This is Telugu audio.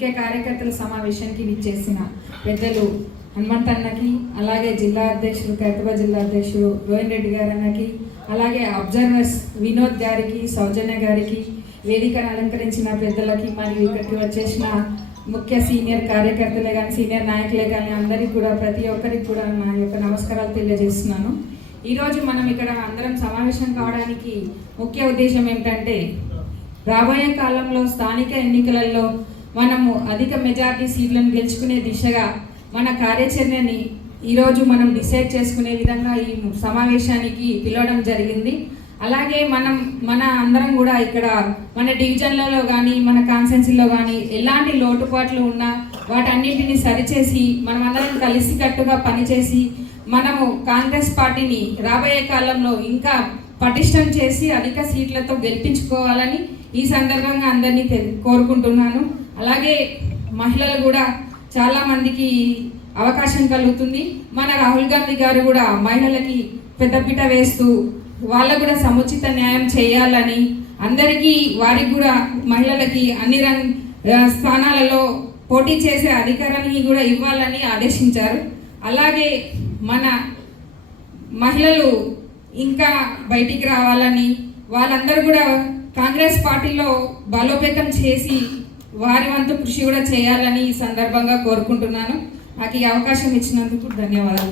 ముఖ్య కార్యకర్తల సమావేశానికి విచ్చేసిన పెద్దలు హనుమంతన్నకి, అలాగే జిల్లా అధ్యక్షులు ఖైరతాబాద్ జిల్లా అధ్యక్షులు రోహన్ రెడ్డి గారు అన్నకి, అలాగే అబ్జర్వర్స్ వినోద్ గారికి, సౌజన్య గారికి, వేదికను అలంకరించిన పెద్దలకి, మరియు ఇక్కడికి వచ్చేసిన ముఖ్య సీనియర్ కార్యకర్తలే కానీ సీనియర్ నాయకులే కానీ అందరికీ కూడా ప్రతి ఒక్కరికి కూడా నా యొక్క నమస్కారాలు తెలియజేస్తున్నాను. ఈరోజు మనం ఇక్కడ అందరం సమావేశం కావడానికి ముఖ్య ఉద్దేశం ఏమిటంటే, రాబోయే కాలంలో స్థానిక ఎన్నికలలో మనము అధిక మెజార్టీ సీట్లను గెలుచుకునే దిశగా మన కార్యాచరణని ఈరోజు మనం డిసైడ్ చేసుకునే విధంగా ఈ సమావేశానికి పిలవడం జరిగింది. అలాగే మన అందరం కూడా ఇక్కడ మన డివిజన్లలో కానీ మన కాన్స్టిట్యున్సీలో కానీ ఎలాంటి లోటుపాట్లు ఉన్నా వాటన్నింటినీ సరిచేసి మనమందరం కలిసికట్టుగా పనిచేసి మనము కాంగ్రెస్ పార్టీని రాబోయే కాలంలో ఇంకా పటిష్టం చేసి అధిక సీట్లతో గెలిపించుకోవాలని ఈ సందర్భంగా అందరినీ కోరుకుంటున్నాను. అలాగే మహిళలు కూడా చాలామందికి అవకాశం కలుగుతుంది. మన రాహుల్ గాంధీ గారు కూడా మహిళలకి పెద్దపీట వేస్తూ వాళ్ళకు కూడా సముచిత న్యాయం చేయాలని, అందరికీ వారికి కూడా మహిళలకి అన్ని స్థానాలలో పోటీ చేసే అధికారాన్ని కూడా ఇవ్వాలని ఆదేశించారు. అలాగే మన మహిళలు ఇంకా బయటికి రావాలని, వాళ్ళందరూ కూడా కాంగ్రెస్ పార్టీలో బలోపేతం చేసి వారి వంతు కృషి కూడా చేయాలని ఈ సందర్భంగా కోరుకుంటున్నాను. నాకు ఈ అవకాశం ఇచ్చినందుకు ధన్యవాదాలు.